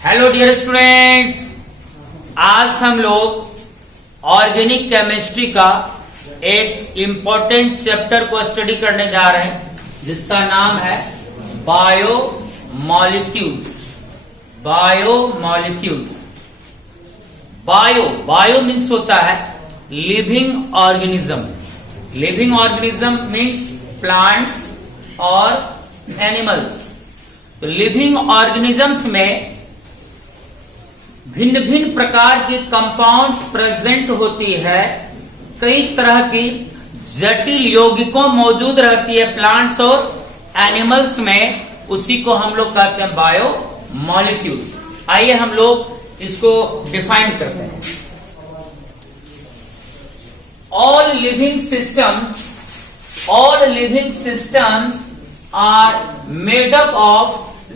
Hello dear students, आज हम लोग ऑर्गेनिक केमिस्ट्री का एक इंपॉर्टेंट चैप्टर को स्टडी करने जा रहे हैं जिसका नाम है बायोमॉलिक्यूल्स। बायोमॉलिक्यूल्स, बायो मीन्स होता है living organism. Living organism means plants और एनिमल्स। तो लिविंग ऑर्गेनिजम्स में भिन्न भिन्न प्रकार के कंपाउंड्स प्रेजेंट होती है, कई तरह की जटिल यौगिकों मौजूद रहती है प्लांट्स और एनिमल्स में, उसी को हम लोग कहते हैं बायोमॉलिक्यूल्स। आइए हम लोग इसको डिफाइन करते हैं। All living systems are made up of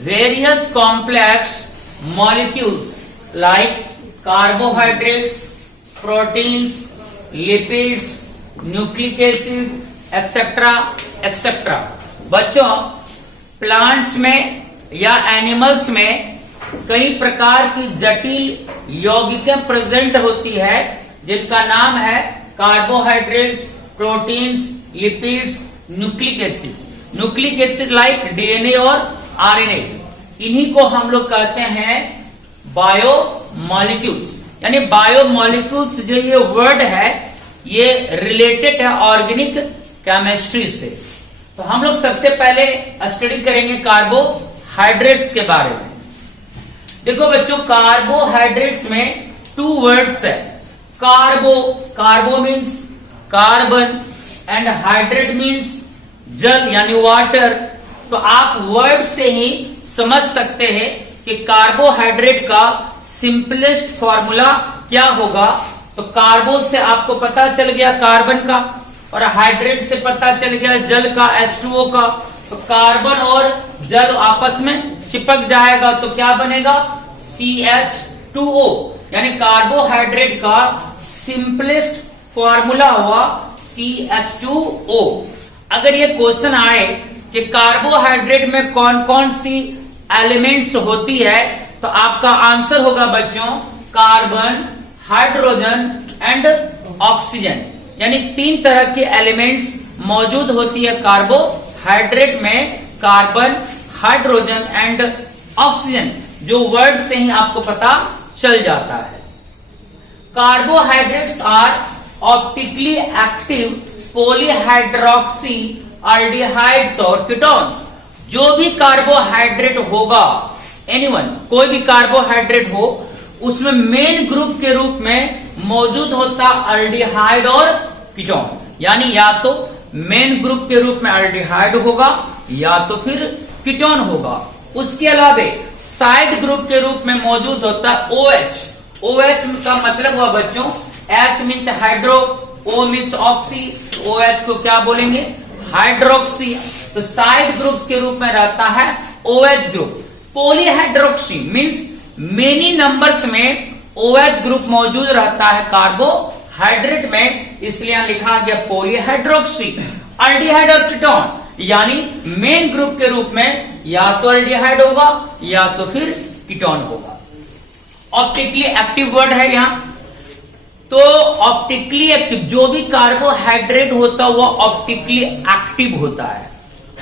various complex molecules like carbohydrates, proteins, lipids, nucleic acid, etc. बच्चों, प्लांट्स में या एनिमल्स में कई प्रकार की जटिल यौगिकें प्रेजेंट होती है जिनका नाम है carbohydrates, proteins, lipids, nucleic acids. Nucleic acid like DNA और आरएनए, इन्हीं को हम लोग कहते हैं बायोमॉलिक्यूल्स। यानी बायोमॉलिक्यूल्स जो ये वर्ड है ये रिलेटेड है ऑर्गेनिक केमिस्ट्री से। तो हम लोग सबसे पहले स्टडी करेंगे कार्बोहाइड्रेट्स के बारे में। देखो बच्चों, कार्बोहाइड्रेट्स में टू वर्ड्स है। Carbo means carbon and hydrate means जल यानी वाटर। तो आप वर्ड से ही समझ सकते हैं कि कार्बोहाइड्रेट का सिंपलेस्ट फॉर्मूला क्या होगा। तो कार्बो से आपको पता चल गया कार्बन का, और हाइड्रेट से पता चल गया जल का, H2O का। तो कार्बन और जल आपस में चिपक जाएगा तो क्या बनेगा, CH2O। यानी कार्बोहाइड्रेट का सिंपलेस्ट फॉर्मूला हुआ CH2O। अगर ये क्वेश्चन आए कि कार्बोहाइड्रेट में कौन कौन सी एलिमेंट्स होती है, तो आपका आंसर होगा बच्चों कार्बन, हाइड्रोजन एंड ऑक्सीजन। यानी तीन तरह के एलिमेंट्स मौजूद होती है कार्बोहाइड्रेट में, कार्बन, हाइड्रोजन एंड ऑक्सीजन, जो वर्ड से ही आपको पता चल जाता है। Carbohydrates are optically active polyhydroxy aldehydes और कीटोन्स। जो भी कार्बोहाइड्रेट होगा, एनीवन, कोई भी कार्बोहाइड्रेट हो, उसमें मेन ग्रुप के रूप में मौजूद होता एल्डिहाइड और कीटोन। यानी या तो मेन ग्रुप के रूप में एल्डिहाइड होगा या तो फिर कीटोन होगा। उसके अलावा साइड ग्रुप के रूप में मौजूद होता है OH। OH का मतलब हुआ बच्चों, H means hydro, O means oxy, OH को क्या बोलेंगे, हाइड्रोक्सी। तो साइड ग्रुप्स के रूप में रहता है OH group. Polyhydroxy means many numbers में OH ग्रुप मौजूद रहता है कार्बोहाइड्रेट में, इसलिए यहां लिखा गया पॉलीहाइड्रोक्सी। एल्डिहाइड और कीटोन, यानी मेन ग्रुप के रूप में या तो एल्डिहाइड होगा या तो फिर कीटोन होगा। ऑप्टिकली एक्टिव वर्ड है यहां। तो ऑप्टिकली एक्टिव, जो भी कार्बोहाइड्रेट होता है वो ऑप्टिकली एक्टिव होता है।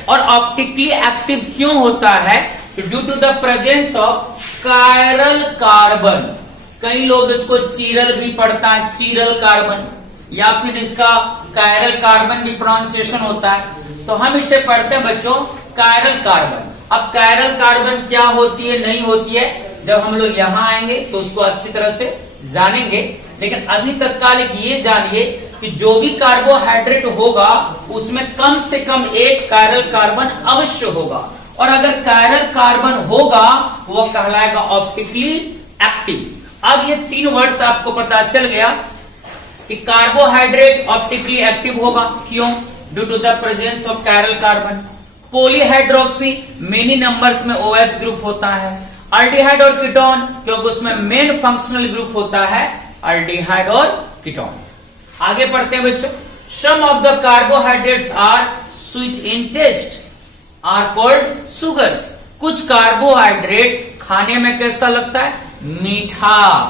और ऑप्टिकली एक्टिव क्यों होता है, due to the presence of chiral carbon. कई लोग इसको चीरल भी पढ़ता है, चीरल कार्बन, या फिर इसका कायरल कार्बन भी प्रोनाउंसिएशन होता है। तो हम इसे पढ़ते हैं बच्चों कायरल कार्बन। अब कायरल कार्बन क्या होती है नहीं होती है, जब हम लोग यहां आएंगे तो उसको अच्छी तरह से जानेंगे। लेकिन अभी तत्कालिक ये जानिए कि जो भी कार्बोहाइड्रेट होगा उसमें कम से कम एक कायरल कार्बन अवश्य होगा, और अगर कायरल कार्बन होगा वो कहलाएगा ऑप्टिकली एक्टिव। अब ये तीन वर्ड्स आपको पता चल गया कि कार्बोहाइड्रेट ऑप्टिकली एक्टिव होगा, क्यों, due to the presence of chiral carbon. Polyhydroxy, many numbers में OH ग्रुप होता है। एल्डिहाइड और कीटोन, क्योंकि उसमें मेन फंक्शनल ग्रुप होता है एल्डिहाइड और कीटोन। आगे पढ़ते हैं बच्चों। Some of the carbohydrates are sweet in taste, are called sugars. कुछ कार्बोहाइड्रेट खाने में कैसा लगता है? मीठा।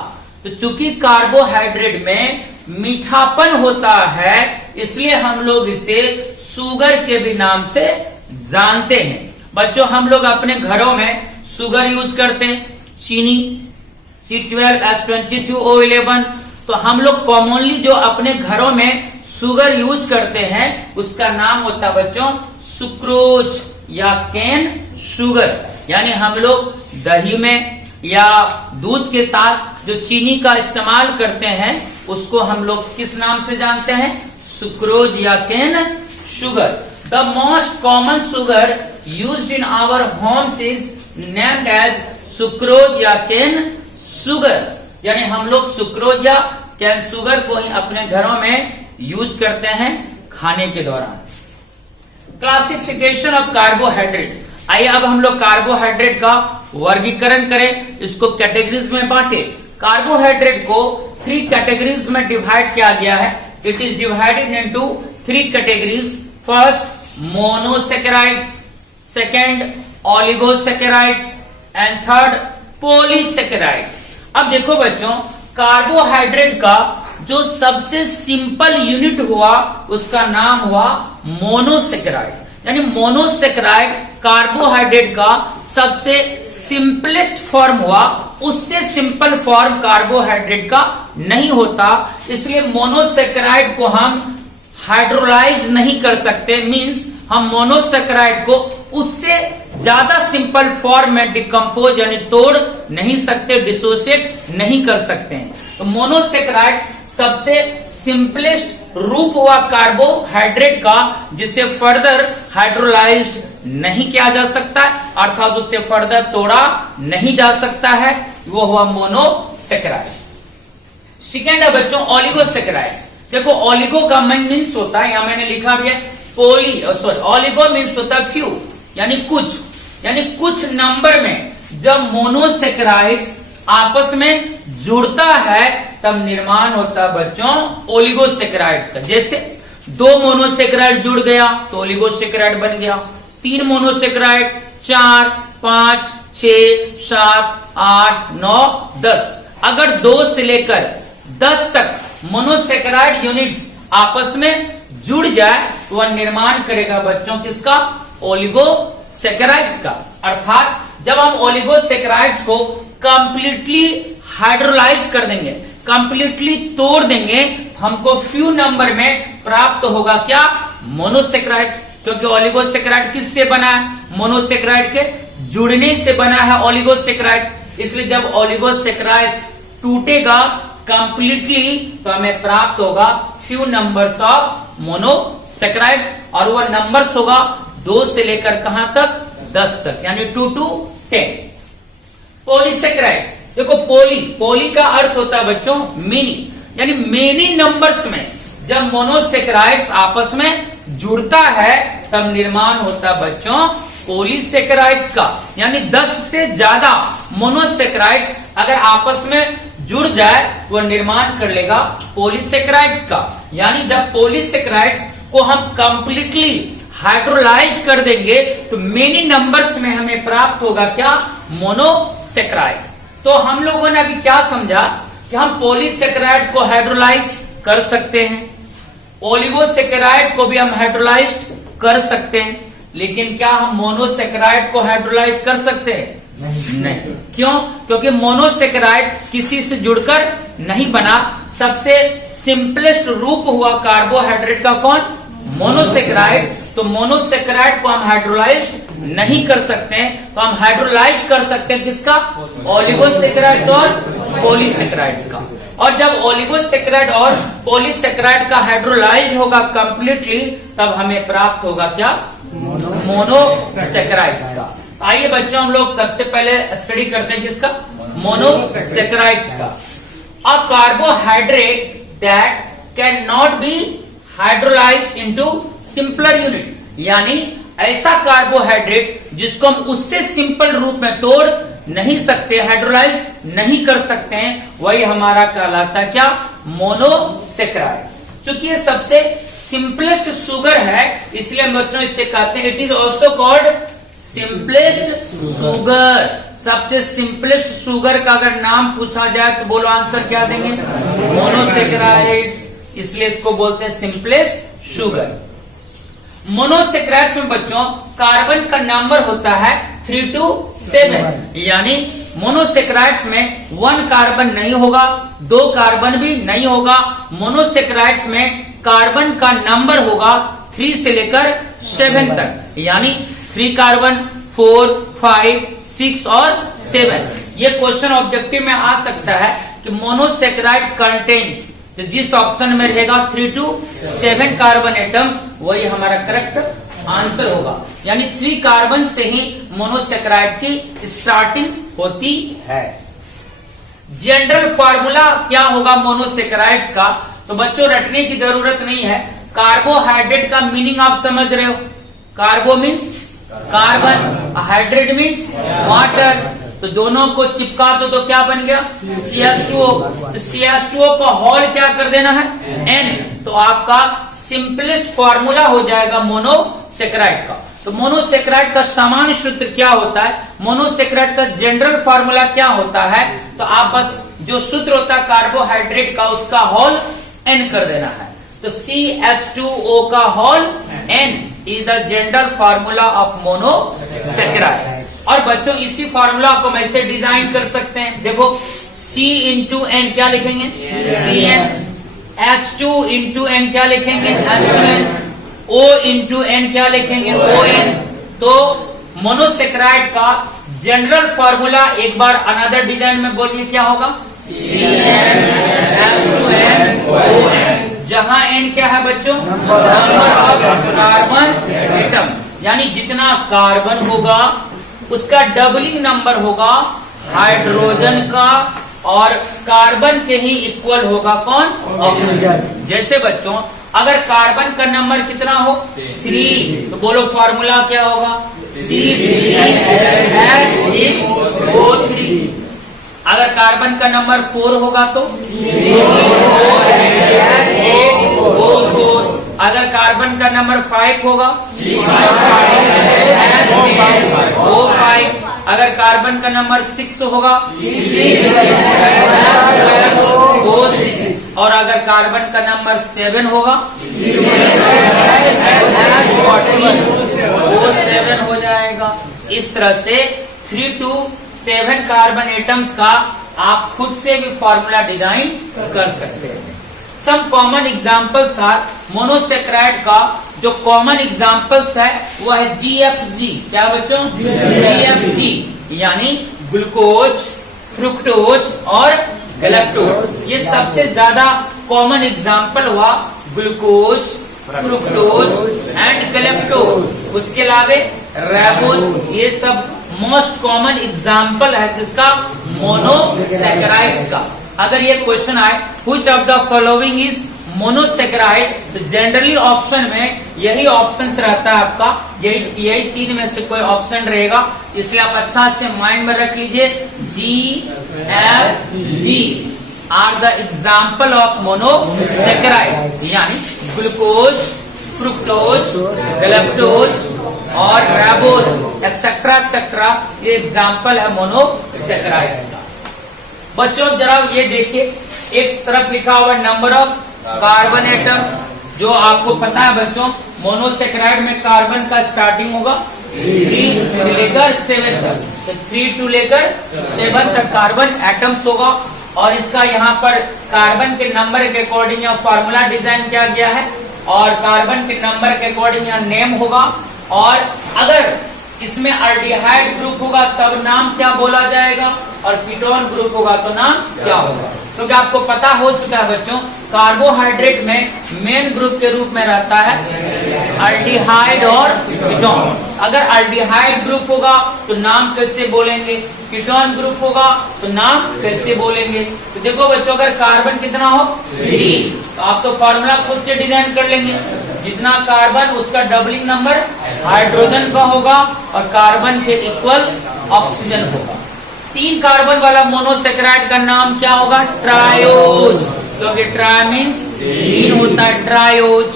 तो चूंकि कार्बोहाइड्रेट में मीठापन होता है, इसलिए हम लोग इसे शुगर के भी नाम से जानते हैं। बच्चों, हम लोग अपने घरों में शुगर यूज करते हैं, चीनी C12H22O11। तो हम लोग कॉमनली जो अपने घरों में शुगर यूज करते हैं उसका नाम होता है बच्चों सुक्रोज या केन शुगर। यानी हम लोग दही में या दूध के साथ जो चीनी का इस्तेमाल करते हैं उसको हम लोग किस नाम से जानते हैं? सुक्रोज या cane sugar. The most common sugar used in our homes is named as sucrose या केन शुगर। यानी हम लोग सुक्रोज या केन शुगर को ही अपने घरों में यूज करते हैं खाने के दौरान। Classification of carbohydrate. आइए अब हम लोग कार्बोहाइड्रेट का वर्गीकरण करें, इसको कैटेगरीज में बांटे। कार्बोहाइड्रेट को 3 कैटेगरीज में डिवाइड किया गया है। It is divided into 3 categories. First monosaccharides, second oligosaccharides and third polysaccharides. अब देखो बच्चों, कार्बोहाइड्रेट का जो सबसे सिंपल यूनिट हुआ उसका नाम हुआ मोनोसेकेराइड। यानी मोनोसेकेराइड कार्बोहाइड्रेट का सबसे सिंपलेस्ट फॉर्म हुआ, उससे सिंपल फॉर्म कार्बोहाइड्रेट का नहीं होता, इसलिए मोनोसेकेराइड को हम हाइड्रोलाइज नहीं कर सकते। मींस हम मोनोसेकेराइड को उससे ज्यादा सिंपल फॉर्म में डिकम्पोज यानी तोड़ नहीं सकते, डिसोसिएट नहीं कर सकते हैं। तो मोनोसेकेराइड सबसे सिंपलेस्ट रूप हुआ कार्बोहाइड्रेट का, जिसे फर्दर हाइड्रोलाइज्ड नहीं किया जा सकता, अर्थात उससे फर्दर तोड़ा नहीं जा सकता है, वो हुआ मोनोसेकेराइड। सेकेंड है बच्चों ओलिगोसेकेराइड। देखो, ओलिगो का मीन्स होता है, यहां मैंने लिखा भी है ओलिगो मीन्स होता है फ्यू, यानी कुछ, यानी कुछ नंबर में जब मोनोसेकेराइड्स आपस में जुड़ता है तब निर्माण होता है बच्चों ओलिगोसेकेराइड्स का। जैसे 2 मोनोसेकेराइड जुड़ गया तो ओलिगोसेकेराइड बन गया, 3 मोनोसेकेराइड, 4, 5, 6, 7, 8, 9, 10। अगर 2 से लेकर 10 तक मोनोसेकेराइड यूनिट्स आपस में जुड़ जाए तो वह निर्माण करेगा बच्चों किसका? ओलिगोसेकेराइड्स का। अर्थात जब हम ओलिगोसेकेराइड्स को कंप्लीटली हाइड्रोलाइज कर देंगे, कंप्लीटली तोड़ देंगे, हमको फ्यू नंबर में प्राप्त होगा क्या? मोनोसेकेराइड्स। क्योंकि ओलिगोसेकेराइड किससे बना है? मोनोसेकेराइड के जुड़ने से बना है ओलिगोसेकेराइड्स। इसलिए जब ओलिगोसेकेराइड्स टूटेगा कंप्लीटली तो हमें प्राप्त होगा फ्यू नंबर्स ऑफ मोनोसेकेराइड्स, और वह नंबर्स होगा 2 से लेकर कहां तक? 10 तक, यानी 2 to 10। पॉलीसेकेराइड्स। देखो, पोली का अर्थ होता है बच्चों मेनी, यानी मेनी नंबर्स में जब मोनोसेकेराइड्स आपस में जुड़ता है तब निर्माण होता है बच्चों पॉलीसेकेराइड्स का। यानी 10 से ज्यादा मोनोसेकेराइड्स अगर आपस में जुड़ जाए वो निर्माण कर लेगा पॉलीसेकेराइड्स का। यानी जब पॉलीसेकेराइड्स को हम कंप्लीटली हाइड्रोलाइज कर देंगे तो मेनी नंबर्स में हमें प्राप्त होगा क्या? मोनोसेकेराइड्स। तो हम लोगों ने अभी क्या समझा कि हम पॉलीसेकेराइड को हाइड्रोलाइज कर सकते हैं, ओलिगोसेकेराइड को भी हम हाइड्रोलाइज कर सकते हैं, लेकिन क्या हम मोनोसेकेराइड को हाइड्रोलाइज कर सकते हैं? नहीं। क्यों? क्योंकि मोनोसेकेराइड किसी से जुड़कर नहीं बना। सबसे सिंपलेस्ट रूप हुआ कार्बोहाइड्रेट का कौन? मोनोसेकेराइड। तो मोनोसेकेराइड को हम हाइड्रोलाइज नहीं कर सकते हैं, तो हम हाइड्रोलाइज कर सकते हैं किसका? ओलिगोसेकेराइड और पॉलीसेकेराइड्स का। और जब ओलिगोसेकेराइड और पॉलीसेकेराइड का हाइड्रोलाइज होगा कंप्लीटली तब हमें प्राप्त होगा क्या? मोनोसेकेराइड्स का। आइए बच्चों, हम लोग सबसे पहले स्टडी करते हैं किसका? मोनोसेकेराइड्स का। A carbohydrate that can not be hydrolysed into simpler unit, यानी ऐसा कार्बोहाइड्रेट जिसको हम उससे सिंपल रूप में तोड़ नहीं सकते, हाइड्रोलाइज नहीं कर सकते हैं, वही हमारा कहलाता है क्या? मोनोसेकेराइड। चूंकि ये सबसे सिंपलेस्ट शुगर है इसलिए हम बच्चों इससे कहते हैं it is also called simplest sugar. सबसे सिंपलेस्ट शुगर का अगर नाम पूछा जाए तो बोलो आंसर क्या देंगे? मोनोसेक्राइड्स। इसलिए इसको बोलते हैं सिंपलेस्ट शुगर। मोनोसेक्राइड्स में बच्चों कार्बन का नंबर होता है 3 to 7, यानी मोनोसेक्राइड्स में 1 कार्बन नहीं होगा, 2 कार्बन भी नहीं होगा। मोनोसेक्राइड्स में कार्बन का नंबर होगा 3 से लेकर 7 तक, यानी 3 कार्बन, 4, 5, 6 और 7। ये क्वेश्चन ऑब्जेक्टिव में आ सकता है कि मोनोसेक्राइड कंटेन्स, तो जिस ऑप्शन में रहेगा 3 to 7 कार्बन एटम वही हमारा करेक्ट आंसर होगा। यानी 3 कार्बन से ही मोनोसेक्राइड की स्टार्टिंग होती है। जनरल फार्मूला क्या होगा मोनोसेक्राइड्स का? तो बच्चों रटने की जरूरत नहीं है। कार्बोहाइड्रेट का मीनिंग आप समझ रहे हो। Carbo means carbon, hydrate means water, तो दोनों को चिपका दो तो क्या बन गया? CH2O। तो CH2O का होल क्या कर देना है? N। तो आपका सिंपलेस्ट फॉर्मूला हो जाएगा मोनोसेक्राइड का। तो मोनोसेक्राइड का सामान्य सूत्र क्या होता है? मोनोसेक्राइड का जनरल फॉर्मूला क्या होता है? तो आप बस जो सूत्र होता है कार्बोहाइड्रेट का उसका होल N कर देना है। तो CH2O का whole N is the general formula of monosaccharide. और बच्चों इसी फार्मूला को हम ऐसे डिजाइन कर सकते हैं। देखो C इंटू N क्या लिखेंगे? CN। H2 इंटू N क्या लिखेंगे? H2N। O इंटू N क्या लिखेंगे? ON। तो मोनोसेक्राइड का जनरल फार्मूला एक बार अनदर डिजाइन में बोलिए क्या होगा? CN H2N ON, जहां N क्या है बच्चों? नंबर ऑफ कार्बन एटम, यानी जितना कार्बन होगा उसका डबलिंग नंबर होगा हाइड्रोजन का, और कार्बन के ही इक्वल होगा कौन? ऑक्सीजन। जैसे बच्चों अगर कार्बन का नंबर कितना हो? 3, तो बोलो फॉर्मूला क्या होगा? C3H6O3। अगर कार्बन का नंबर 4 होगा तो C4H8O4। अगर कार्बन का नंबर 5 होगा O5। अगर कार्बन का नंबर 6 होगा O6। और अगर कार्बन का नंबर 7 होगा O7 हो जाएगा। इस तरह से 3 to 7 कार्बन एटम्स का आप खुद से भी फॉर्मूला डिजाइन कर सकते हैं। Some common examples are, monosaccharide का जो कॉमन एग्जाम्पल्स है वो है GFG। क्या बच्चों? GFG, यानी ग्लूकोज, फ्रुक्टोज और गैलेक्टोज। ये सबसे ज्यादा कॉमन एग्जाम्पल हुआ ग्लूकोज, फ्रुक्टोज एंड गैलेक्टोज। उसके अलावा रैबोज, ये सब मोस्ट कॉमन एग्जाम्पल है किसका? मोनोसेक्राइड्स का। अगर ये क्वेश्चन आए which of the following is monosaccharide, तो जनरली ऑप्शन में यही ऑप्शन रहता है आपका, यही 3 में से कोई ऑप्शन रहेगा। इसलिए आप अच्छा से माइंड में रख लीजिए GFG are the example of monosaccharide, यानी ग्लूकोज, फ्रुक्टोज, गैलेक्टोज और रैबोज एक्सेट्रा एक्सेट्रा, ये एग्जाम्पल है मोनोसेक्राइड्स का। बच्चों जरा ये देखिए, एक तरफ लिखा हुआ नंबर ऑफ कार्बन एटम, जो आपको पता है बच्चों मोनोसेक्राइड में कार्बन का स्टार्टिंग होगा 3 से लेकर 7 तक, तो 3 to लेकर 7 तक कार्बन एटम्स होगा। और इसका यहाँ पर कार्बन के नंबर के अकॉर्डिंग यहाँ फॉर्मूला डिजाइन किया गया है, और कार्बन के नंबर के अकॉर्डिंग यहाँ नेम होगा। और अगर इसमें अल्डिहाइड ग्रुप होगा तब नाम क्या बोला जाएगा, और कीटोन ग्रुप होगा तो नाम क्या होगा? क्योंकि आपको पता हो चुका है बच्चों कार्बोहाइड्रेट में मेन ग्रुप के रूप में रहता है अल्डिहाइड और कीटोन। अगर अल्डिहाइड ग्रुप होगा तो नाम कैसे बोलेंगे, कीटोन ग्रुप होगा तो नाम कैसे बोलेंगे? तो देखो बच्चों अगर कार्बन कितना हो 3, तो आप तो फॉर्मूला खुद से डिजाइन कर लेंगे। जितना कार्बन उसका डबलिंग नंबर हाइड्रोजन का होगा और कार्बन के इक्वल ऑक्सीजन होगा। 3 कार्बन वाला मोनोसेक्राइड का नाम क्या होगा? ट्रायोज, क्योंकि ट्राई मीन्स 3 होता है, ट्रायोज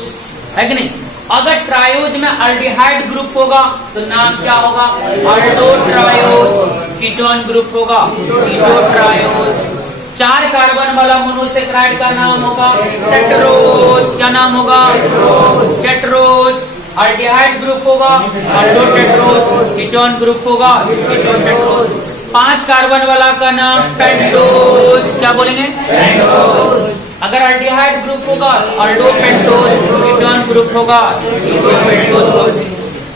है कि नहीं? अगर ट्रायोज में अल्डिहाइड ग्रुप होगा तो नाम क्या होगा? अल्डो ट्रायोज। कीटोन ग्रुप होगा कीटो ट्रायोज। 4 कार्बन वाला मोनोसेक्राइड का नाम होगा टेट्रोज। क्या नाम होगा? टेट्रोज। अल्डिहाइड ग्रुप होगा अल्डो टेट्रोज। कीटोन ग्रुप होगा कीटोन टेट्रोज। 5 कार्बन वाला का नाम पेंटोज। क्या बोलेंगे? पेंटोज। अगर अल्डिहाइड ग्रुप होगा अल्डो पेंटोज। कीटोन ग्रुप होगा कीटो पेंटोज।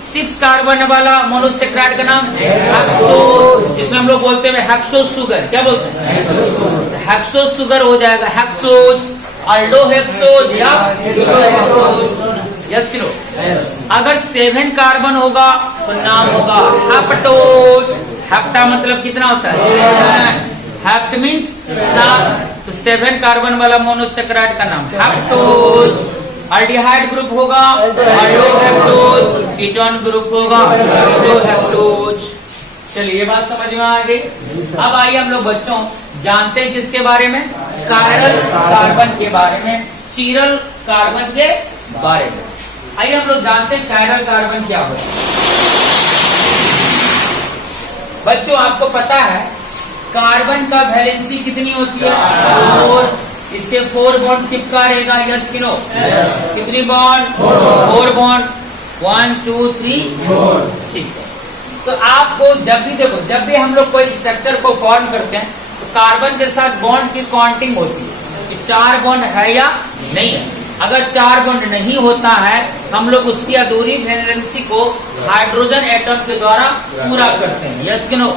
6 कार्बन वाला मोनोसेक्राइड का नाम हेक्सोज, जिसमें हम लोग बोलते हैं हेक्सोज शुगर। क्या बोलते हैं? हेक्सोज शुगर हो जाएगा हेक्सोज, अल्डो हेक्सोज या यस कि नो? अगर 7 कार्बन होगा तो नाम होगा हेप्टोज। हेप्टा मतलब कितना होता है? हेप्ट मीन्स 7, तो 7 कार्बन वाला मोनोसेक्राइड का नाम हेप्टोज। अल्डिहाइड ग्रुप होगा अल्डोहेप्टोज। कीटोन ग्रुप होगा कीटोहेप्टोज। चलिए ये बात समझ में आ गई। अब आइए हम लोग बच्चों जानते हैं किसके बारे में? कायरल कार्बन के बारे में, चिरल कार्बन के बारे में। आइए हम लोग जानते हैं कायरल कार्बन क्या होता है। बच्चों आपको पता है कार्बन का वैलेंसी कितनी होती है? 4। इससे 4 बॉन्ड चिपका रहेगा। यस कि नो? कितनी बॉन्ड? 4 बॉन्ड। 1 2 3 ठीक है। तो आपको जब भी देखो, जब भी हम लोग कोई स्ट्रक्चर को फॉर्म करते हैं तो कार्बन के साथ बॉन्ड की काउंटिंग होती है कि 4 बॉन्ड है या नहीं है। अगर 4 बॉन्ड नहीं होता है हम लोग उसकी अधूरी वैलेंसी को हाइड्रोजन एटम के द्वारा पूरा करते हैं। यस कि नो?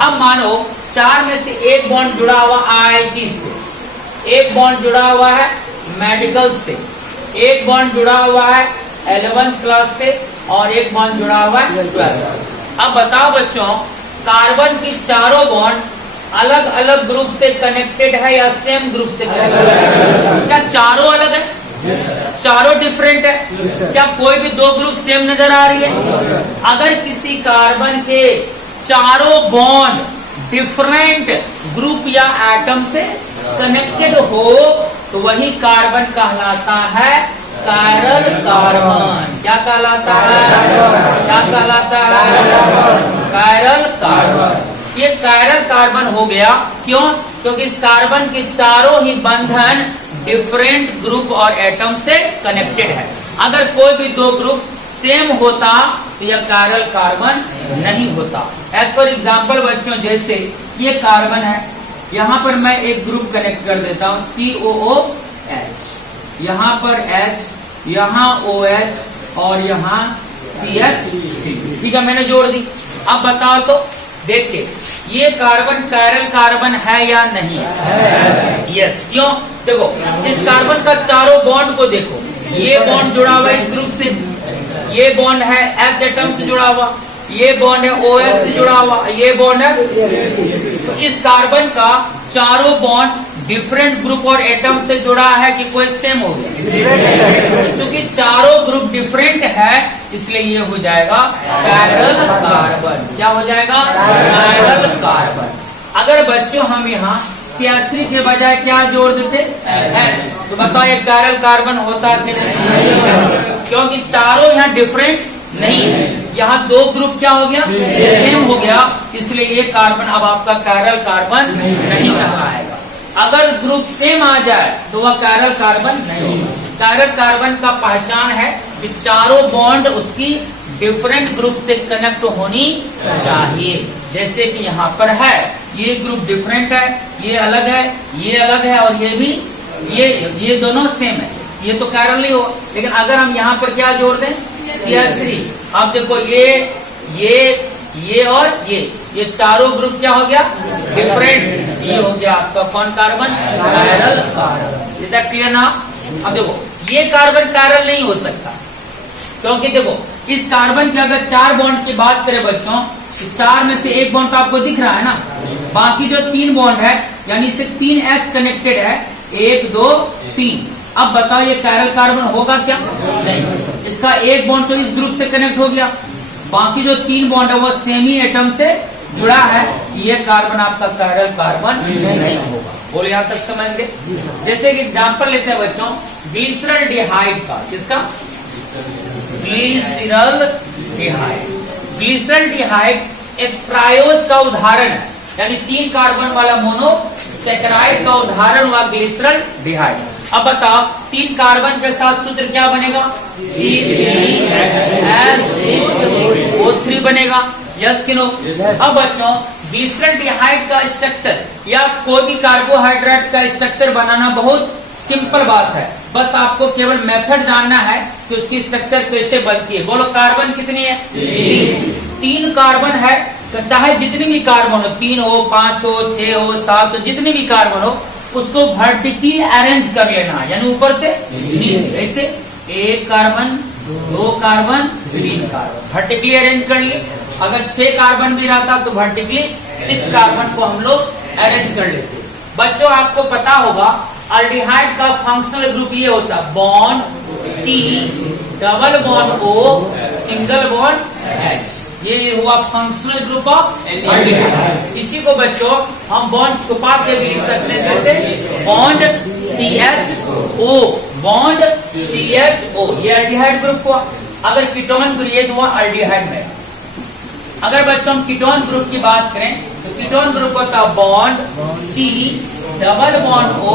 अब मानो 4 में से 1 बॉन्ड जुड़ा हुआ IIT से, 1 बॉन्ड जुड़ा हुआ है मेडिकल से, 1 बॉन्ड जुड़ा हुआ है 11th क्लास से और 1 बॉन्ड जुड़ा हुआ है 12th से। अब बताओ बच्चों, कार्बन की चारों बॉन्ड अलग अलग ग्रुप से कनेक्टेड है या सेम ग्रुप से कनेक्टेड है? क्या चारों अलग है? चारों डिफरेंट है? क्या कोई भी 2 ग्रुप सेम नजर आ रही है? अगर किसी कार्बन के चारों बॉन्ड डिफरेंट ग्रुप या एटम से कनेक्टेड हो तो वही कार्बन कहलाता है कायरल कार्बन। क्या कहलाता है? क्या कहलाता है? Chiral carbon. ये कायरल कार्बन हो गया। क्यों? क्योंकि इस कार्बन के चारों ही बंधन डिफरेंट ग्रुप और एटम से कनेक्टेड है। अगर कोई भी 2 ग्रुप सेम होता तो यह कायरल कार्बन नहीं होता। एज फॉर एग्जाम्पल बच्चों, जैसे ये कार्बन है, यहाँ पर मैं एक ग्रुप कनेक्ट कर देता हूँ COOH, यहाँ पर H, यहाँ OH और यहाँ CH। ठीक है, मैंने जोड़ दी। अब बताओ तो देखिए ये कार्बन कायरल कार्बन है या नहीं है? यस। क्यों? देखो इस कार्बन का चारों बॉन्ड को देखो, ये बॉन्ड जुड़ा हुआ है इस ग्रुप से, ये बॉन्ड है H एटम से जुड़ा हुआ, ये बॉन्ड है OH से जुड़ा हुआ, ये बॉन्ड है। तो इस कार्बन का चारों बॉन्ड डिफरेंट ग्रुप और एटम से जुड़ा है कि कोई सेम हो गया? क्योंकि चारों ग्रुप डिफरेंट है इसलिए ये हो जाएगा कायरल कार्बन। क्या हो जाएगा? Chiral carbon. अगर बच्चों हम यहाँ CH3 के बजाय क्या जोड़ देते? H, तो बताओ ये कायरल कार्बन होता कि नहीं? क्योंकि चारों यहाँ डिफरेंट नहीं है, यहाँ 2 ग्रुप क्या हो गया? सेम हो गया, इसलिए ये कार्बन अब आपका कायरल कार्बन नहीं कहलाएगा। अगर ग्रुप सेम आ जाए तो वह कायरल कार्बन नहीं होगा। कायरल कार्बन का पहचान है कि चारों बॉन्ड उसकी डिफरेंट ग्रुप से कनेक्ट होनी चाहिए। जैसे कि यहाँ पर है, ये ग्रुप डिफरेंट है, ये अलग है, ये अलग है और ये भी ये दोनों सेम है, ये तो कायरल नहीं होगा। लेकिन अगर हम यहाँ पर क्या जोड़ दें? CH3। अब देखो ये और ये चारों ग्रुप क्या हो गया? डिफरेंट। ये हो गया आपका कौन carbon? Chiral carbon. Is that clear ना? अब देखो ये कार्बन कायरल नहीं हो सकता, क्योंकि देखो इस कार्बन के अगर 4 बॉन्ड की बात करें बच्चों, तो 4 में से 1 बॉन्ड तो आपको दिख रहा है ना, बाकी जो 3 बॉन्ड है यानी से 3 H कनेक्टेड है, 1 2 3। अब बताओ ये कायरल कार्बन होगा क्या? नहीं। इसका 1 बॉन्ड तो इस ग्रुप से कनेक्ट हो गया, बाकी जो 3 बॉन्ड है वो सेमी एटम से जुड़ा है, ये कार्बन आपका कायरल कार्बन नहीं होगा। बोले यहाँ तक समझ गए? जैसे कि एग्जाम्पल लेते हैं बच्चों ग्लिसरॉल्डिहाइड का। किसका? ग्लिसरॉल्डिहाइड। ग्लिसरॉल्डिहाइड एक ट्रायोज का उदाहरण है, यानी 3 कार्बन वाला मोनोसेकेराइड का उदाहरण हुआ ग्लिसरॉल्डिहाइड। अब बताओ 3 कार्बन के साथ सूत्र क्या बनेगा? C3H6O3 बनेगा। यस कि नो? अब बच्चों ग्लिसरॉल्डिहाइड का स्ट्रक्चर या कोई भी कार्बोहाइड्रेट का स्ट्रक्चर बनाना बहुत सिंपल बात है, बस आपको केवल मेथड जानना है कि उसकी स्ट्रक्चर कैसे बनती है। बोलो कार्बन कितनी है? 3 कार्बन है, तो चाहे जितनी भी कार्बन हो, 3 हो, 5 हो, 6 हो, 7 हो, जितनी भी कार्बन हो उसको वर्टिकली अरेंज कर लेना है, यानी ऊपर से नीचे। ऐसे 1 carbon, 2 carbon, 3 carbon vertically arrange कर लिए। अगर 6 कार्बन भी रहता तो वर्टिकली 6 कार्बन को हम लोग अरेंज कर लेते। बच्चों आपको पता होगा अल्डिहाइड का फंक्शनल ग्रुप ये होता है bond C, double bond O, single bond H। ये हुआ फंक्शनल ग्रुप ऑफ अल्डिहाइड। इसी को बच्चों हम बॉन्ड छुपा के भी लिख सकते हैं, कैसे? बॉन्ड CHO, बॉन्ड CHO, ये अल्डिहाइड ग्रुप हुआ। अगर कीटोन क्रिएट हुआ अल्डिहाइड में। अगर बच्चों हम कीटोन ग्रुप की बात करें तो कीटोन ग्रुप होता है bond C, double bond O,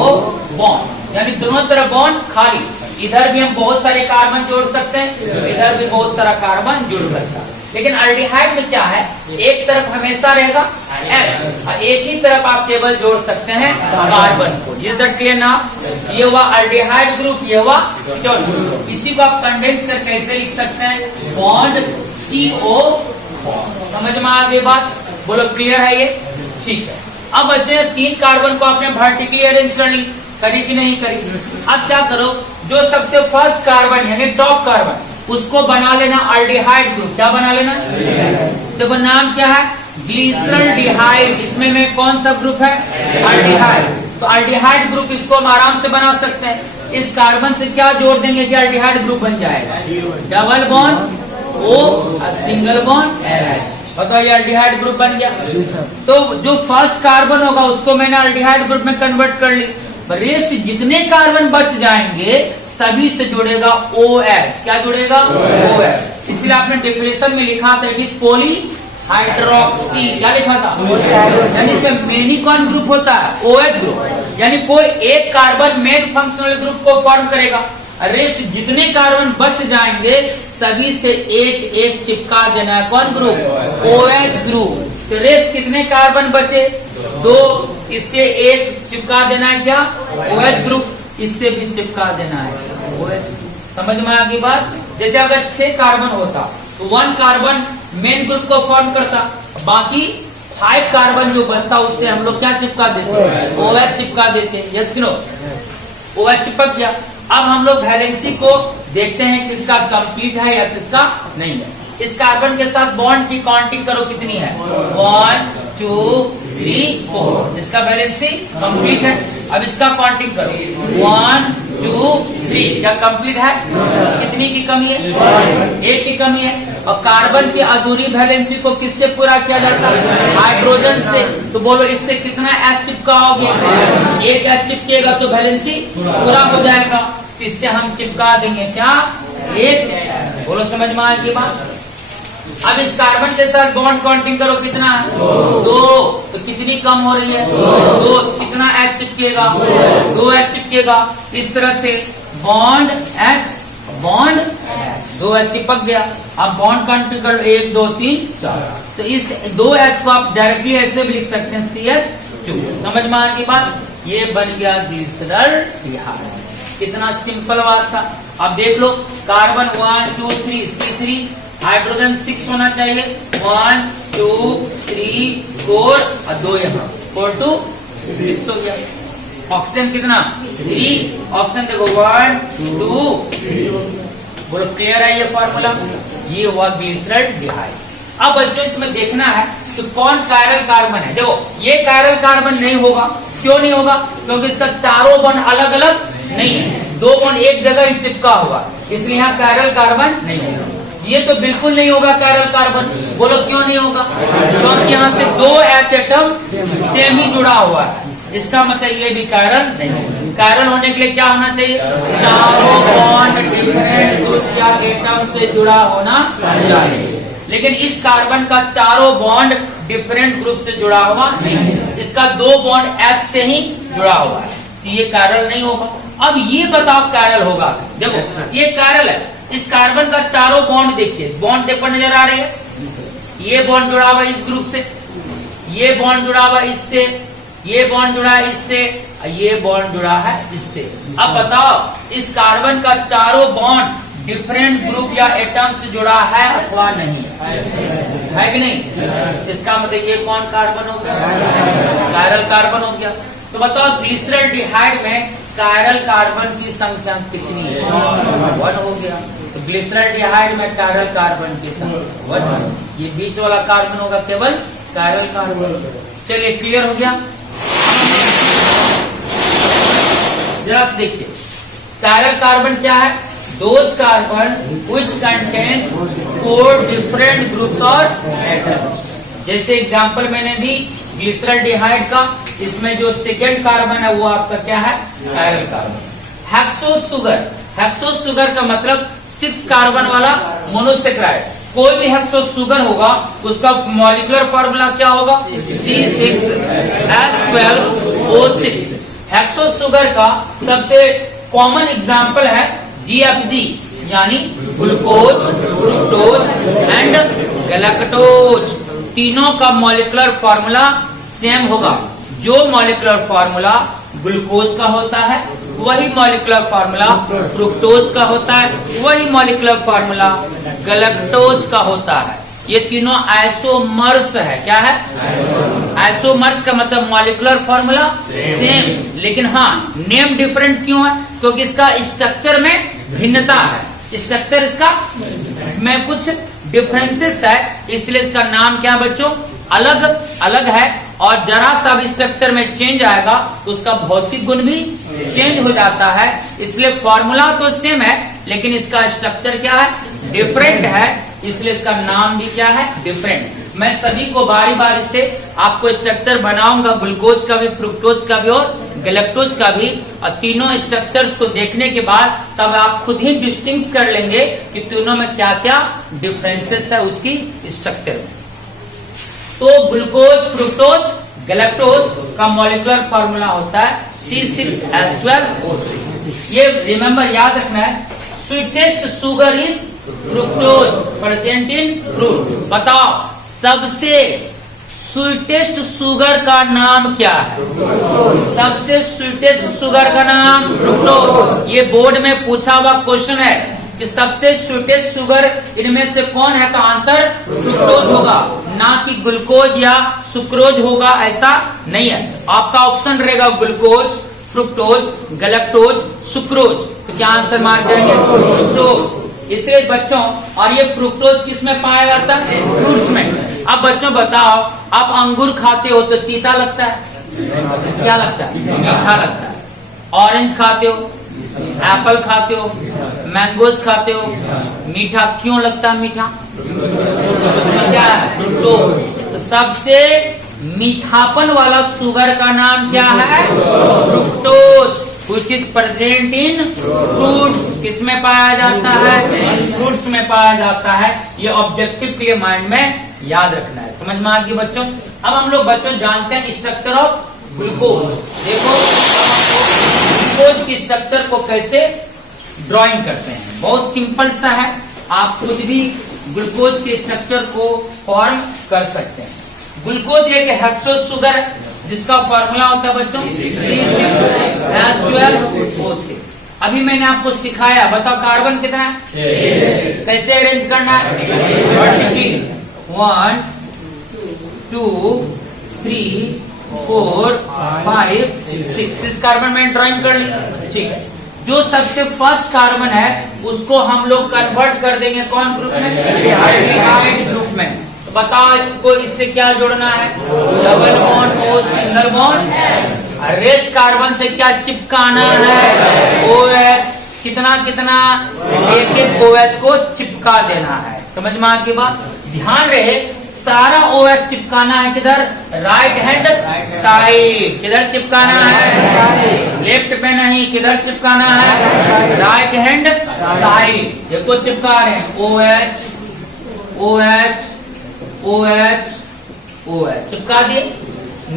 bond, यानी दोनों तरफ बॉन्ड खाली। इधर भी हम बहुत सारे कार्बन जोड़ सकते हैं, इधर भी बहुत सारा कार्बन जुड़ सकता है। लेकिन अल्डिहाइड में क्या है? एक तरफ हमेशा रहेगा H, एक ही तरफ आप केवल जोड़ सकते हैं कार्बन को। इज दैट क्लियर ना? ये हुआ अल्डिहाइड ग्रुप, ये हुआ कीटोन ग्रुप। इसी को आप कंडेंस कर कैसे लिख सकते हैं? Bond CO। समझ में आ गई बात? बोलो क्लियर है ये? ठीक है। अब बच्चे 3 कार्बन को आपने वर्टिकली अरेंज कर ली, करी कि नहीं करी? अब क्या करो, जो सबसे फर्स्ट कार्बन यानी टॉप कार्बन उसको बना लेना अल्डिहाइड ग्रुप। क्या बना लेना? देखो नाम क्या है? ग्लिसरॉल्डिहाइड। इसमें में कौन सा ग्रुप है? अल्डिहाइड। तो अल्डिहाइड ग्रुप इसको हम आराम से बना सकते हैं। इस कार्बन से क्या जोड़ देंगे कि अल्डिहाइड ग्रुप बन जाएगा? Double bond O, single bond H। बताओ ये अल्डिहाइड ग्रुप बन गया। तो जो फर्स्ट कार्बन होगा उसको मैंने अल्डिहाइड ग्रुप में कन्वर्ट कर ली। रेस्ट जितने कार्बन बच जाएंगे सभी से जुड़ेगा OH। क्या जुड़ेगा? OH। इसलिए आपने डेफिनेशन में लिखा था कि पॉली हाइड्रोक्सी। क्या लिखा था? यानी इसमें मेनी कौन ग्रुप होता है? OH group. यानी कोई एक कार्बन मेन फंक्शनल ग्रुप को फॉर्म करेगा, रेस्ट जितने कार्बन बच जाएंगे सभी से एक एक चिपका देना है। कौन ग्रुप? OH group. तो रेस्ट कितने कार्बन बचे? 2, इससे एक चिपका देना है। क्या? OH group. इससे भी चिपका देना है OH। समझ में आ गई बात? जैसे अगर 6 कार्बन होता तो 1 कार्बन मेन ग्रुप को फॉर्म करता, बाकी 5 कार्बन जो बचता उससे हम लोग क्या चिपका देते? OH चिपका देते। यस कि नो? OH चिपक गया। अब हम लोग वैलेंसी को देखते हैं किसका कंप्लीट है या किसका नहीं है। इस कार्बन के साथ बॉन्ड की काउंटिंग करो कितनी है? 1, 2, 3, 4। इसका वैलेंसी कंप्लीट है। अब इसका काउंटिंग करो 1, 2, 3। क्या कंप्लीट है? कितनी की कमी है? 1 की कमी है। और कार्बन की अधूरी वैलेंसी को किससे पूरा किया जाता है? हाइड्रोजन से। तो बोलो इससे कितना H चिपकाओगे? 1 H चिपकेगा तो वैलेंसी पूरा हो जाएगा। तो इससे हम चिपका देंगे क्या? 1। बोलो समझ में आएगी बात? अब इस कार्बन के साथ बॉन्ड काउंटिंग करो कितना? 2। तो कितनी कम हो रही है? 2। कितना H चिपकेगा? 2 H चिपकेगा। इस तरह से बॉन्ड H, बॉन्ड 2 H चिपक गया। अब बॉन्ड काउंटिंग करो 1, 2, 3, 4। तो इस 2 H को आप डायरेक्टली ऐसे भी लिख सकते हैं CH2। समझ में आ गई बात? ये बन गया ग्लिसरॉल्डिहाइड। कितना सिंपल बात था। अब देख लो कार्बन 1, 2, 3 C3, हाइड्रोजन 6 होना चाहिए। 1, 2, 3, 4 और 2 यहाँ 4, 2, 6 हो गया। ऑक्सीजन कितना? 3। ऑप्शन देखो 1, 2, 3। बोलो क्लियर है ये फॉर्मूला? ये हुआ ग्लिसरॉल्डिहाइड। अब बच्चों इसमें देखना है कि कौन कायरल कार्बन है। देखो ये कायरल कार्बन नहीं होगा। क्यों नहीं होगा? क्योंकि इसका चारों बॉन्ड अलग अलग नहीं है, 2 बॉन्ड एक जगह ही चिपका हुआ, इसलिए यहाँ कायरल कार्बन नहीं होगा। ये तो बिल्कुल नहीं होगा कायरल कार्बन। बोलो क्यों नहीं होगा? क्योंकि यहाँ से दो H एटम सेम ही जुड़ा हुआ है, इसका मतलब ये भी कायरल नहीं है। कायरल होने के लिए क्या होना चाहिए? चारों बॉन्ड डिफरेंट ग्रुप या एटम से जुड़ा होना चाहिए, लेकिन इस कार्बन का चारों बॉन्ड डिफरेंट ग्रुप से जुड़ा हुआ नहीं है, इसका दो बॉन्ड H से ही जुड़ा हुआ है, तो ये कायरल नहीं होगा। अब ये बताओ कायरल होगा? देखो ये कायरल है, इस कार्बन का चारों बॉन्ड देखिए, बॉन्ड पेपर नजर आ रहे हैं, ये बॉन्ड जुड़ा हुआ इस ग्रुप से, ये बॉन्ड जुड़ा हुआ इससे, ये बॉन्ड जुड़ा है इससे, ये बॉन्ड जुड़ा है इससे। अब बताओ इस कार्बन का चारों बॉन्ड डिफरेंट ग्रुप या एटम से जुड़ा है अथवा नहीं है कि नहीं? इसका मतलब ये कौन कार्बन हो गया? कायरल कार्बन हो गया। तो बताओ ग्लिसरॉल्डिहाइड में कायरल कार्बन की संख्या कितनी है? 1 हो गया। तो ग्लिसरॉल्डिहाइड में कायरल कार्बन की संख्या 1, ये बीच वाला कार्बन होगा केवल कायरल कार्बन। चलिए क्लियर हो गया? जरा देखिए कायरल कार्बन क्या है? Those carbon which contains 4 different groups or atoms। जैसे एग्जांपल मैंने दी ग्लिसरॉल्डिहाइड का, इसमें जो सेकेंड कार्बन है वो आपका क्या है? Chiral carbon. हेक्सोसुगर, हेक्सोसुगर का मतलब 6 कार्बन वाला मोनोसेक्राइड। कोई भी हेक्सोसुगर होगा उसका मॉलिक्यूलर फॉर्मूला क्या होगा? C6H12O6। हेक्सोसुगर का सबसे कॉमन एग्जांपल है GFG, यानी ग्लूकोज, फ्रुक्टोज एंड गैलेक्टोज। तीनों का मॉलिक्यूलर फॉर्मूला सेम होगा। जो मॉलिक्यूलर फॉर्मूला ग्लूकोज का होता है वही मॉलिक्यूलर फॉर्मूला फ्रुक्टोज का होता है, वही मॉलिक्यूलर फॉर्मूला गैलेक्टोज का होता है। ये तीनों आइसोमर्स है। क्या है? आइसोमर्स का मतलब मॉलिक्यूलर फॉर्मूला सेम, लेकिन हाँ नेम डिफरेंट क्यों है? क्योंकि इसका स्ट्रक्चर में भिन्नता है, स्ट्रक्चर इसका में कुछ डिफरेंसेस है, इसलिए इसका नाम क्या बच्चों? अलग अलग है। और जरा सा भी स्ट्रक्चर में चेंज आएगा तो उसका भौतिक गुण भी चेंज हो जाता है। इसलिए फॉर्मूला तो सेम है लेकिन इसका स्ट्रक्चर क्या है? डिफरेंट है, इसलिए इसका नाम भी क्या है? डिफरेंट। मैं सभी को बारी बारी से आपको स्ट्रक्चर बनाऊंगा, ग्लूकोज का भी, फ्रुक्टोज का भी और गैलेक्टोज का भी, और तीनों स्ट्रक्चर्स को देखने के बाद तब आप खुद ही डिस्टिंग्विश कर लेंगे कि तीनों में क्या क्या डिफरेंसेस है उसकी स्ट्रक्चर में। तो ग्लूकोज, फ्रुक्टोज, गैलेक्टोज का मॉलिक्यूलर फॉर्मूला होता है C6H12O6। ये रिमेंबर याद रखना है, sweetest sugar is fructose present in fruit. बताओ सबसे स्वीटेस्ट शुगर का नाम क्या है? सबसे स्वीटेस्ट शुगर का नाम फ्रुक्टोज। ये बोर्ड में पूछा हुआ क्वेश्चन है कि सबसे स्वीटेस्ट शुगर इनमें से कौन है, तो आंसर फ्रुक्टोज होगा, ना कि ग्लूकोज या सुक्रोज होगा, ऐसा नहीं है। आपका ऑप्शन रहेगा ग्लूकोज, फ्रुक्टोज, गैलेक्टोज, सुक्रोज। तो क्या आंसर मार्क करेंगे? फ्रुक्टोज। इसलिए बच्चों, और ये फ्रुक्टोज किस में पाया जाता है? फ्रूट्स में। अब बच्चों बताओ, आप अंगूर खाते हो तो तीता लगता है, क्या लगता है? मीठा लगता है। ऑरेंज खाते हो, एप्पल खाते हो, मैंगोज खाते हो, मीठा क्यों लगता है? मीठा क्या है? फ्रुक्टोज। तो सबसे मीठापन वाला शुगर का नाम क्या है? Fructose, which is present in fruits। किसमें पाया जाता है? फ्रूट्स में पाया जाता है। ये ऑब्जेक्टिव के लिए माइंड में याद रखना है। समझ में आ गई बच्चों? अब हम लोग बच्चों जानते हैं स्ट्रक्चर ऑफ ग्लूकोज। देखो ग्लूकोज की स्ट्रक्चर को कैसे ड्राइंग करते हैं, बहुत सिंपल सा है। आप खुद भी ग्लूकोज के स्ट्रक्चर को फॉर्म कर सकते हैं। ग्लूकोज एक हेक्सोस शुगर जिसका फॉर्मूला होता है बच्चों C6H12O6। अभी मैंने आपको सिखाया, बताओ कार्बन कितना है, कैसे अरेंज करना है? 1 2 3 4 5 6 कार्बन में ड्राइंग कर ली। ठीक है, जो सबसे फर्स्ट कार्बन है उसको हम लोग कन्वर्ट कर देंगे कौन ग्रुप में? एल्डिहाइड ग्रुप में। तो बताओ इसको इससे क्या जोड़ना है? Double bond O, single bond S। Rest carbon से क्या चिपकाना है? OH। कितना कितना? एक OH को चिपका देना है। समझ में आ गई बात? ध्यान रहे सारा OH चिपकाना है किधर? Right hand side. किधर चिपकाना है? लेफ्ट पे नहीं, किधर चिपकाना है? Right hand side. देखो चिपका रहे हैं OH OH OH OH, चिपका दिए।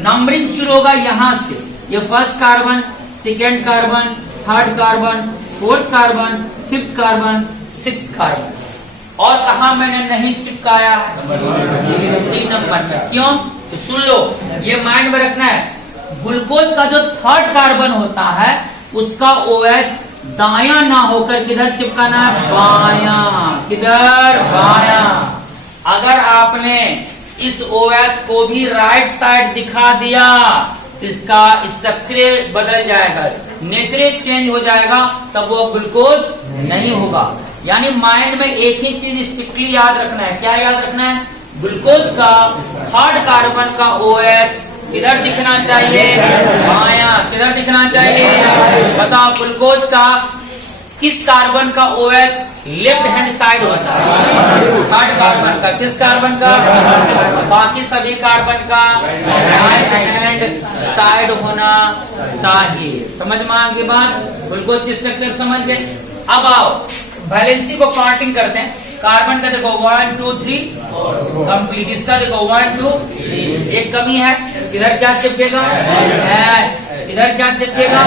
नंबरिंग शुरू होगा यहां से, ये first carbon, second carbon, third carbon, fourth carbon, fifth carbon, sixth carbon. और कहा मैंने नहीं चिपकाया? 3 नंबर में। क्यों? तो सुन लो, ये माइंड में रखना है। ग्लूकोज का जो थर्ड कार्बन होता है उसका OH दाया ना होकर किधर चिपकाना है? बाया। किधर? बाया। अगर आपने इस OH को भी राइट साइड दिखा दिया इसका स्ट्रक्चर बदल जाएगा, नेचर चेंज हो जाएगा, तब वो ग्लूकोज नहीं होगा। यानी माइंड में एक ही चीज स्ट्रिक्टली याद रखना है। क्या याद रखना है? ग्लूकोज का थर्ड कार्बन का OH किधर दिखना चाहिए? बायां। किधर दिखना चाहिए? बताओ, ग्लूकोज का किस कार्बन का OH लेफ्ट हैंड साइड होता है? थर्ड कार्बन का। किस कार्बन का? बाकी सभी कार्बन का राइट हैंड साइड होना चाहिए। समझ में आ गई बात? ग्लूकोज की स्ट्रक्चर समझ गए। अब आओ वैलेंसी को काउंटिंग करते हैं। कार्बन का देखो 1 2 3 कंप्लीट। इसका देखो 1 2 3, एक कमी है। इधर क्या चिपकेगा? H। इधर क्या चिपकेगा?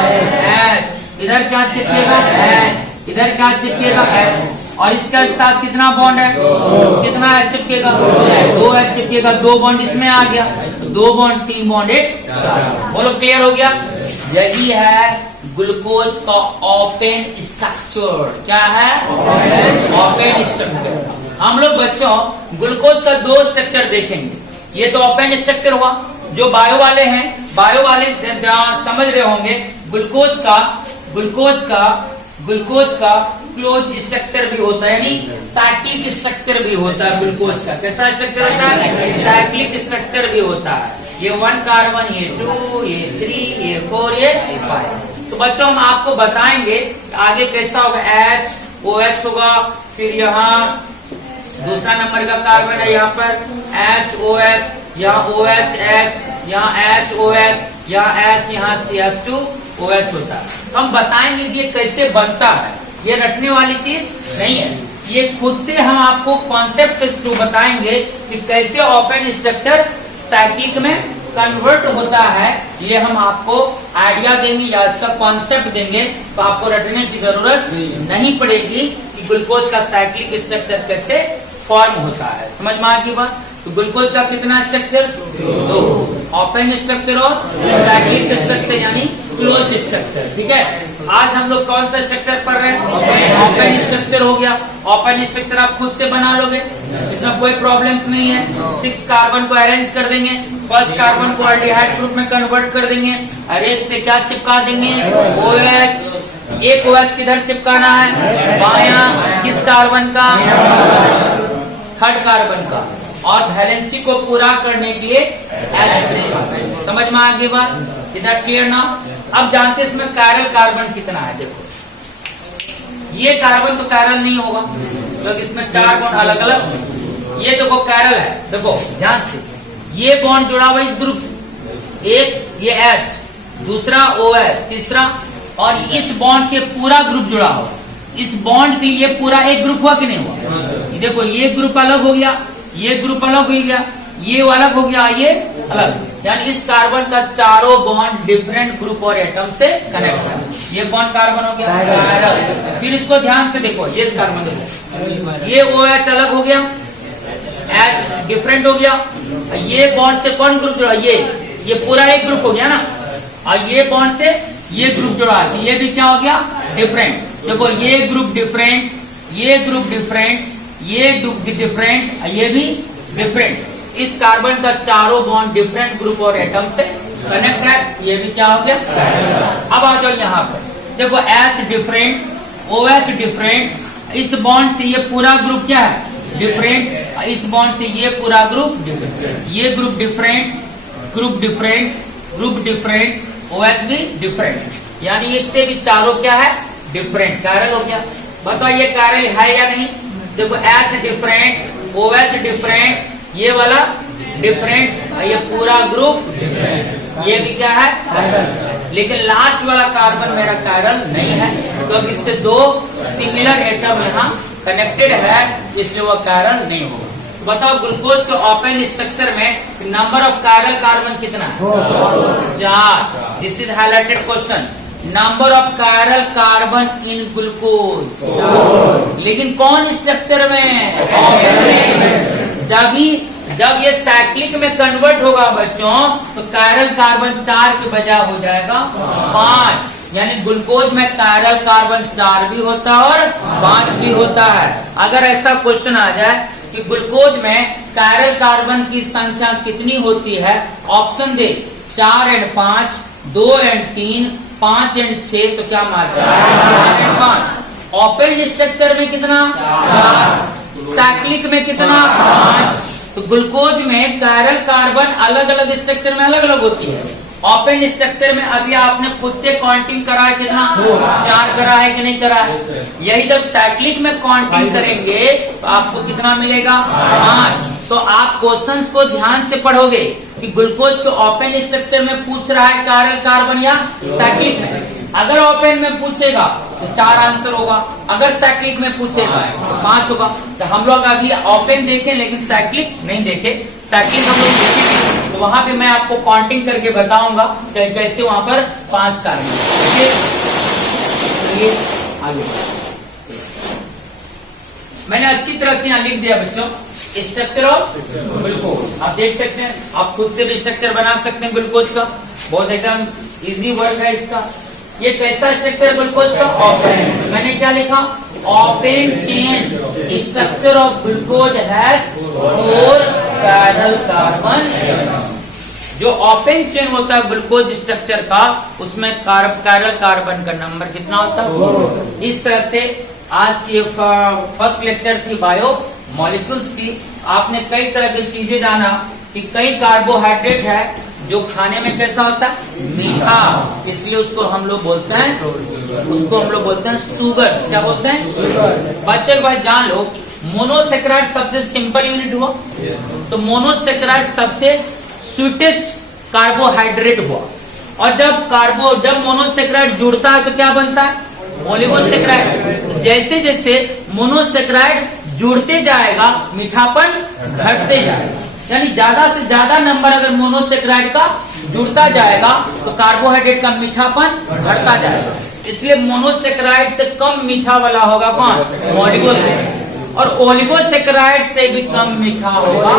H। इधर क्या चिपकेगा? H। इधर क्या चिपकेगा? H। और इसका एक साथ कितना बॉन्ड है? कितना H चिपकेगा? 2 H चिपकेगा। 2 बॉन्ड इसमें आ गया, 2 बॉन्ड 3 बॉन्ड 1 4। बोलो क्लियर हो गया? यही है ग्लूकोज का ओपन स्ट्रक्चर। क्या है? Open structure. हम लोग बच्चों ग्लूकोज का 2 स्ट्रक्चर देखेंगे। ये तो ओपन स्ट्रक्चर हुआ। जो बायो वाले हैं, बायो वाले समझ रहे होंगे ग्लूकोज का क्लोज स्ट्रक्चर भी होता है, यानी साइक्लिक स्ट्रक्चर भी होता है ग्लूकोज का। कैसा स्ट्रक्चर होता है? साइक्लिक स्ट्रक्चर भी होता है। ये 1 कार्बन, ये 2, ये 3, ये 4, ये 5। तो बच्चों हम आपको बताएंगे आगे कैसा होगा। H OH होगा, फिर यहाँ दूसरा नंबर का कार्बन है, यहाँ पर H OH, यहाँ OH H, यहाँ H OH, यहाँ H, यहाँ CH2 OH होता है। हम बताएंगे कि ये कैसे बनता है। ये रटने वाली चीज नहीं है, ये खुद से हम आपको कॉन्सेप्ट के थ्रू बताएंगे कि कैसे ओपन स्ट्रक्चर साइक्लिक में कन्वर्ट होता है। ये हम आपको आइडिया देंगे या इसका कॉन्सेप्ट देंगे, तो आपको रटने की जरूरत नहीं पड़ेगी कि ग्लूकोज का साइक्लिक स्ट्रक्चर कैसे फॉर्म होता है। समझ में आ गई बात? तो ग्लूकोज का कितना स्ट्रक्चर? 2, ओपन स्ट्रक्चर और साइक्लिक स्ट्रक्चर यानी क्लोज स्ट्रक्चर। ठीक है, आज हम लोग कौन सा स्ट्रक्चर पढ़ रहे हैं? ओपन स्ट्रक्चर हो गया। ओपन स्ट्रक्चर आप खुद से बना लोगे, इसमें कोई प्रॉब्लम्स नहीं है। 6 कार्बन को अरेंज कर देंगे, फर्स्ट कार्बन को एल्डिहाइड ग्रुप में कन्वर्ट कर देंगे, अरेंज से क्या चिपका देंगे? OH। एक OH किधर चिपकाना है? बायां। किस कार्बन का? थर्ड कार्बन का। और वैलेंसी को पूरा करने के लिए H। समझ में आ गई बात? इधर क्लियर ना? अब जानते हैं इसमें कैरल कार्बन कितना है। देखो ये कार्बन तो कैरल नहीं होगा क्योंकि इसमें 4 बॉन्ड अलग अलग। ये देखो कैरल है, देखो ध्यान से, ये बॉन्ड जुड़ा हुआ इस ग्रुप से, एक ये H, दूसरा OH, तीसरा, और इस बॉन्ड से पूरा ग्रुप जुड़ा हुआ। इस बॉन्ड के लिए पूरा एक ग्रुप हुआ कि नहीं हुआ? देखो ये ग्रुप अलग हो गया, ये ग्रुप अलग हो गया, ये अलग हो गया, ये अलग। यानी इस कार्बन का चारों बॉन्ड डिफरेंट ग्रुप और एटम से कनेक्ट है। ये बॉन्ड कार्बन हो गया कायरल। फिर इसको ध्यान से देखो, ये इस कार्बन हो, ये OH अलग हो गया, H डिफरेंट हो गया। ये बॉन्ड से कौन ग्रुप जुड़ा? ये पूरा एक ग्रुप हो गया ना, और ये बॉन्ड से ये ग्रुप जुड़ा, ये भी क्या हो गया? डिफरेंट। देखो ये ग्रुप डिफरेंट, ये ग्रुप डिफरेंट, ये ग्रुप डिफरेंट, ये भी डिफरेंट। इस कार्बन का चारों बॉन्ड डिफरेंट ग्रुप और एटम से कनेक्ट है, ये भी क्या हो गया? अब आ जाओ यहाँ पर, देखो H डिफरेंट, OH डिफरेंट, इस बॉन्ड से ये पूरा ग्रुप क्या है? डिफरेंट। इस बॉन्ड से ये पूरा ग्रुप डिफरेंट, ये group different, group different, group different, OH भी डिफरेंट। यानी इससे भी चारों क्या है? डिफरेंट। कैरल हो गया। बताओ ये कैरल है या नहीं? देखो H डिफरेंट, OH डिफरेंट, ये वाला डिफरेंट, ये पूरा ग्रुप डिफरेंट, ये भी क्या है, लेकिन लास्ट वाला कार्बन मेरा कायरल नहीं है, क्योंकि तो इससे दो सिमिलर एटम यहाँ कनेक्टेड है, इसलिए वो कायरल नहीं होगा। तो बताओ ग्लूकोज के ओपन स्ट्रक्चर में नंबर ऑफ कायरल कार्बन कितना है? 4। This is highlighted question. Number of chiral carbon in glucose, लेकिन कौन स्ट्रक्चर में? ओपन में। जब ये साइक्लिक में कन्वर्ट होगा बच्चों, तो कायरल कार्बन 4 की बजाय हो जाएगा 5, यानी ग्लूकोज में कायरल कार्बन 4 भी होता है और 5 भी होता है। अगर ऐसा क्वेश्चन आ जाए कि ग्लूकोज में कायरल कार्बन की संख्या कितनी होती है, ऑप्शन दे 4 और 5, 2 और 3, 5 और 6, तो क्या मार्क? 4 और 5। ओपन स्ट्रक्चर में कितना? 4। साइक्लिक में कितना? 5। तो ग्लूकोज में कायरल कार्बन अलग अलग स्ट्रक्चर में अलग अलग होती है। ओपन स्ट्रक्चर में अभी आपने खुद से काउंटिंग करा है कितना? 4 करा है कि नहीं करा है? यही जब साइक्लिक में काउंटिंग करेंगे तो आपको कितना मिलेगा? 5। तो आप क्वेश्चंस को ध्यान से पढ़ोगे कि ग्लूकोज के ओपन स्ट्रक्चर में पूछ रहा है कायरल कार्बन या साइक्लिक में। अगर ओपन में पूछेगा तो 4 आंसर होगा, अगर साइक्लिक में पूछेगा तो 5 होगा। तो हम लोग अभी ओपन देखें लेकिन साइक्लिक नहीं देखे। साइक्लिक हम लोग देखेंगे तो वहां पे मैं आपको काउंटिंग करके बताऊंगा कि कैसे वहां पर 5 कार्बन। चलिए आगे। मैंने अच्छी तरह से यहाँ लिख दिया बच्चों, स्ट्रक्चर ऑफ ग्लूकोज। आप देख सकते हैं, आप खुद से भी स्ट्रक्चर बना सकते हैं ग्लूकोज का, बहुत एकदम इजी वर्क है इसका। ये कैसा स्ट्रक्चर ग्लूकोज का? ओपन। मैंने क्या लिखा? Open chain structure of glucose has 4 chiral carbon. जो ओपन चेन होता है ग्लूकोज स्ट्रक्चर का, उसमें कायरल कार्बन का नंबर कितना होता है? इस तरह से आज की फर्स्ट लेक्चर थी बायो मॉलिक्यूल्स की। आपने कई तरह की चीजें जाना कि कई कार्बोहाइड्रेट है जो खाने में कैसा होता है? मीठा, इसलिए उसको हम लोग बोलते हैं शुगर। क्या बोलते हैं बच्चे? भाई जान लो, मोनोसेक्राइड सबसे सिंपल यूनिट हुआ, तो मोनोसेक्राइड सबसे स्वीटेस्ट कार्बोहाइड्रेट हुआ। और जब मोनोसेक्राइड जुड़ता है तो क्या बनता है? ओलिगोसेक्राइड। जैसे जैसे मोनोसेक्राइड जुड़ते जाएगा मीठापन घटते जाएगा, यानी ज्यादा से ज्यादा नंबर अगर मोनोसेक्राइड का जुड़ता जाएगा तो कार्बोहाइड्रेट का मीठापन घटता जाएगा। इसलिए मोनोसेक्राइड से कम मीठा वाला होगा कौन? ओलिगोसेक्राइड। और ओलिगोसेक्राइड से भी कम मीठा होगा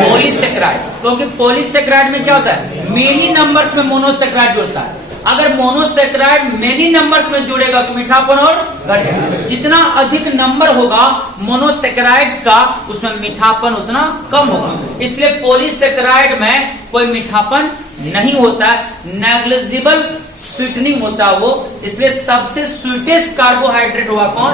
पॉलीसेक्राइड, क्योंकि पॉलीसेक्राइड में क्या होता है? मेनी नंबर्स में मोनोसेक्राइड जुड़ता है। अगर मोनोसेक्राइड मेनी नंबर्स में जुड़ेगा तो मीठापन और घटेगा। जितना अधिक नंबर होगा मोनोसेक्राइड्स का, उसमें मीठापन उतना कम होगा। इसलिए पॉलीसेक्राइड में कोई मीठापन नहीं होता, नेग्लिजिबल स्वीटनिंग होता वो। इसलिए सबसे स्वीटेस्ट कार्बोहाइड्रेट हुआ कौन?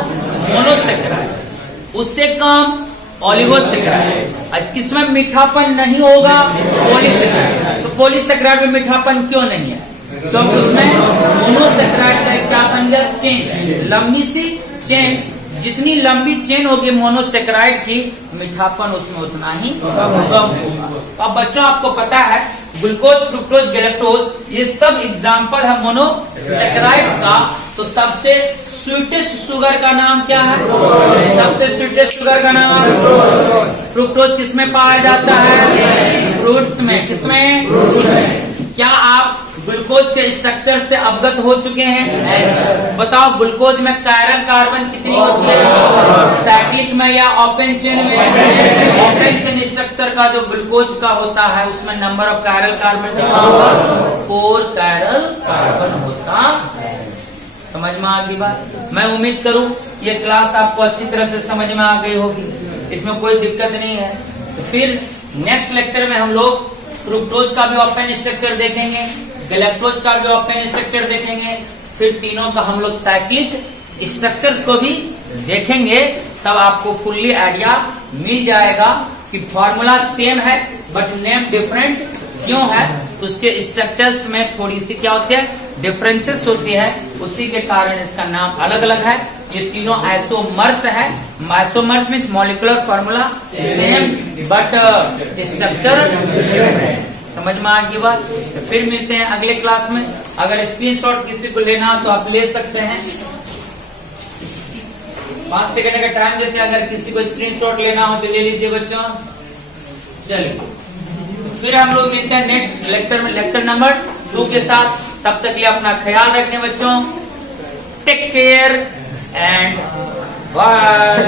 मोनोसेक्राइड। उससे कम ओलिगोसेक्राइड। और किसमें मीठापन नहीं होगा? पॉलीसेक्राइड। तो पॉलीसेक्राइड में मीठापन क्यों नहीं है? क्योंकि उसमें मोनोसेक्राइड का क्या बन गया? चेन, लंबी सी चेन। जितनी लंबी चेन होगी मोनोसेक्राइड की, मीठापन उसमें उतना ही कम होगा। अब बच्चों आपको पता है ग्लूकोज, फ्रुक्टोज, गैलेक्टोज ये सब एग्जाम्पल है मोनोसेक्राइड्स का। तो सबसे स्वीटेस्ट शुगर का नाम क्या है? सबसे स्वीटेस्ट शुगर का नाम फ्रुक्टोज। किसमें पाया जाता है? फ्रूट्स में। किसमें? क्या आप ग्लूकोज के स्ट्रक्चर से अवगत हो चुके हैं? बताओ ग्लूकोज में कायरल कार्बन कितनी होती है? साइक्लिक में या ओपन चेन में? ओपन चेन स्ट्रक्चर का जो ग्लूकोज का होता है उसमें नंबर ऑफ कायरल कार्बन कितना होगा? 4 कायरल कार्बन होता है। समझ में आ गई बात? मैं उम्मीद करूं ये क्लास आपको अच्छी तरह से समझ में आ गई होगी, इसमें कोई दिक्कत नहीं है। फिर नेक्स्ट लेक्चर में हम लोग फ्रुक्टोज का भी ओपन स्ट्रक्चर देखेंगे, गैलेक्टोज का भी ओपन स्ट्रक्चर देखेंगे, फिर तीनों का हम लोग साइक्लिक स्ट्रक्चर्स को भी देखेंगे। तब आपको फुल्ली आइडिया मिल जाएगा कि फॉर्मूला सेम है बट नेम डिफरेंट क्यों है। उसके स्ट्रक्चर्स में थोड़ी सी क्या होती है? डिफरेंसेस होती है, उसी के कारण इसका नाम अलग अलग है। ये तीनों आइसोमर्स है। Isomers means molecular formula same but structure different. समझ में आ गई बात? तो फिर मिलते हैं अगले क्लास में। अगर स्क्रीनशॉट किसी को लेना हो तो आप ले सकते हैं। 5 सेकंड का टाइम देते हैं, अगर किसी को स्क्रीनशॉट लेना हो तो ले लीजिए बच्चों। चलिए तो फिर हम लोग मिलते हैं नेक्स्ट लेक्चर में, लेक्चर नंबर 2 के साथ। तब तक लिए अपना ख्याल रखें बच्चों। Take care and bye.